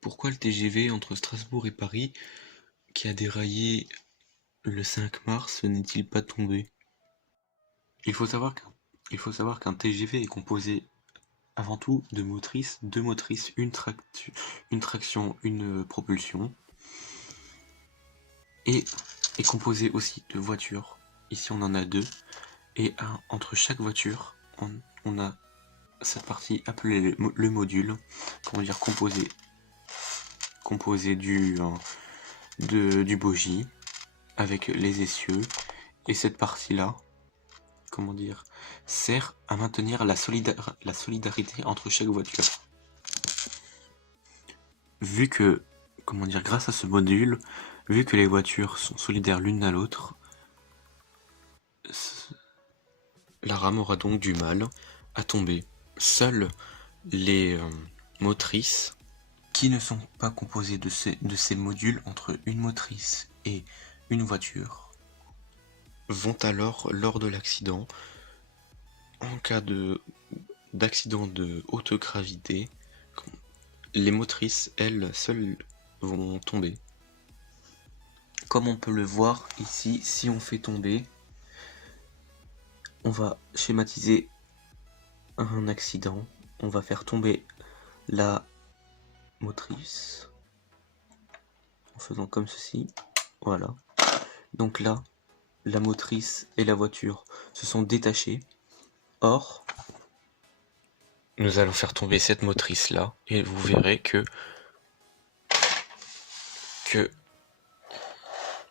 Pourquoi le TGV entre Strasbourg et Paris, qui a déraillé le 5 mars, n'est-il pas tombé? Il faut savoir qu'un TGV est composé avant tout de motrices, deux motrices, une traction, une propulsion, et est composé aussi de voitures. Ici on en a deux, et entre chaque voiture, on a cette partie appelée le module, comment dire, composé du bogie, avec les essieux, et cette partie-là, comment dire, sert à maintenir la solidarité entre chaque voiture. Vu que, comment dire, grâce à ce module, vu que les voitures sont solidaires l'une à l'autre, la rame aura donc du mal à tomber. Seules les motrices, qui ne sont pas composées de ces modules entre une motrice et une voiture, vont alors, lors de l'accident, en cas d'accident de haute gravité, les motrices, elles seules, vont tomber. Comme on peut le voir ici, si on fait tomber, on va schématiser un accident. On va faire tomber la motrice en faisant comme ceci. Voilà. Donc là, la motrice et la voiture se sont détachées. Or, nous allons faire tomber cette motrice là et vous verrez que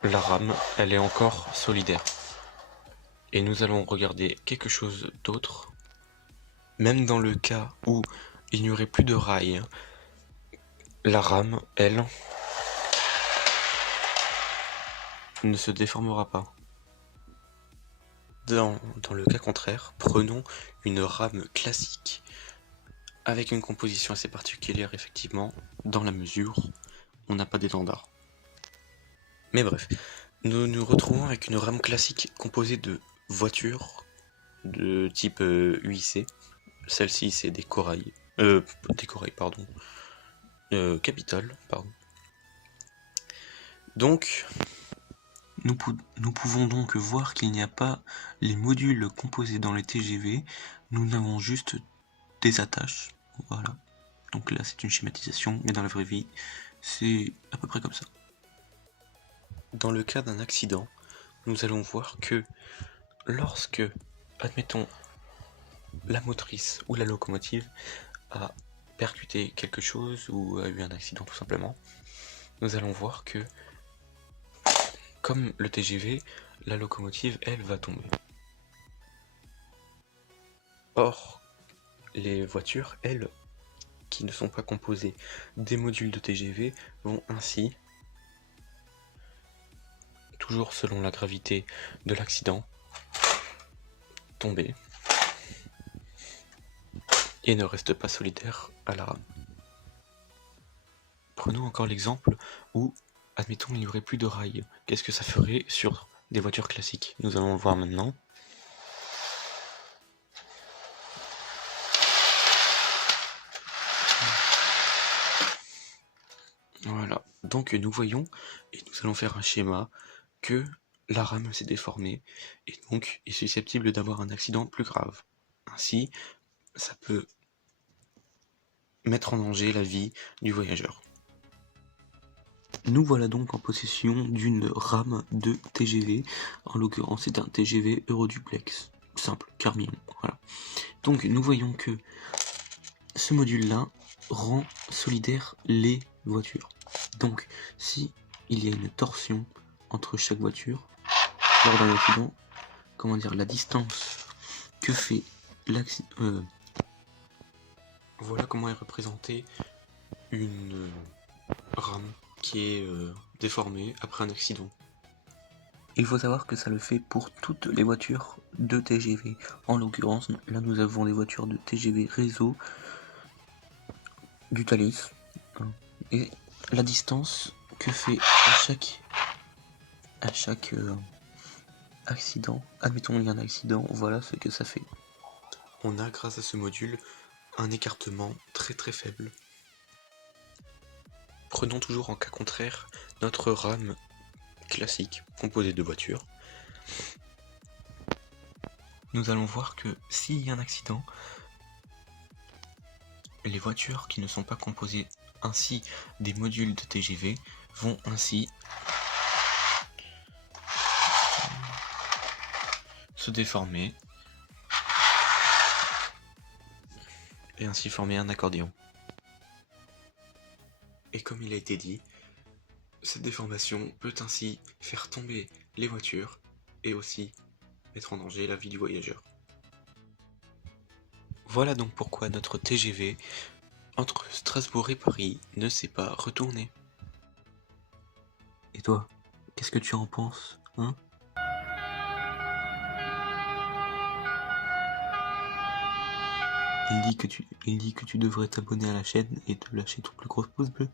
la rame, elle est encore solidaire. Et nous allons regarder quelque chose d'autre. Même dans le cas où il n'y aurait plus de rail, la rame, elle, ne se déformera pas. Dans le cas contraire, prenons une rame classique avec une composition assez particulière, effectivement, dans la mesure où on n'a pas d'étendard. Mais bref, nous nous retrouvons avec une rame classique composée de voitures de type UIC. Celle-ci, c'est des corails. Capital, pardon. Donc, nous pouvons donc voir qu'il n'y a pas les modules composés dans les TGV, nous avons juste des attaches, voilà. Donc là c'est une schématisation, mais dans la vraie vie, c'est à peu près comme ça. Dans le cas d'un accident, nous allons voir que lorsque, admettons, la motrice ou la locomotive a percuté quelque chose ou a eu un accident tout simplement, nous allons voir que, comme le TGV, la locomotive, elle, va tomber. Or, les voitures, elles, qui ne sont pas composées des modules de TGV, vont ainsi, toujours selon la gravité de l'accident, tomber et ne restent pas solidaires à la rame. Prenons encore l'exemple où, admettons, il n'y aurait plus de rails. Qu'est-ce que ça ferait sur des voitures classiques? Nous allons le voir maintenant. Voilà, donc nous voyons, et nous allons faire un schéma, que la rame s'est déformée, et donc est susceptible d'avoir un accident plus grave. Ainsi, ça peut mettre en danger la vie du voyageur. Nous voilà donc en possession d'une rame de TGV, en l'occurrence c'est un TGV Euroduplex, simple, Carmillon, voilà. Donc nous voyons que ce module-là rend solidaire les voitures. Donc si il y a une torsion entre chaque voiture, lors d'un accident, comment dire, la distance que fait l'accident... Voilà comment est représentée une rame qui est déformée après un accident. Il faut savoir que ça le fait pour toutes les voitures de TGV. En l'occurrence, là nous avons des voitures de TGV réseau du Thalys. Et la distance que fait à chaque accident, admettons il y a un accident, voilà ce que ça fait. On a grâce à ce module un écartement très très faible. Prenons toujours en cas contraire notre rame classique composée de voitures. Nous allons voir que s'il y a un accident, les voitures qui ne sont pas composées ainsi des modules de TGV vont ainsi se déformer et ainsi former un accordéon. Et comme il a été dit, cette déformation peut ainsi faire tomber les voitures et aussi mettre en danger la vie du voyageur. Voilà donc pourquoi notre TGV entre Strasbourg et Paris ne s'est pas retourné. Et toi, qu'est-ce que tu en penses, hein? Il dit que tu devrais t'abonner à la chaîne et te lâcher ton plus gros pouce bleu.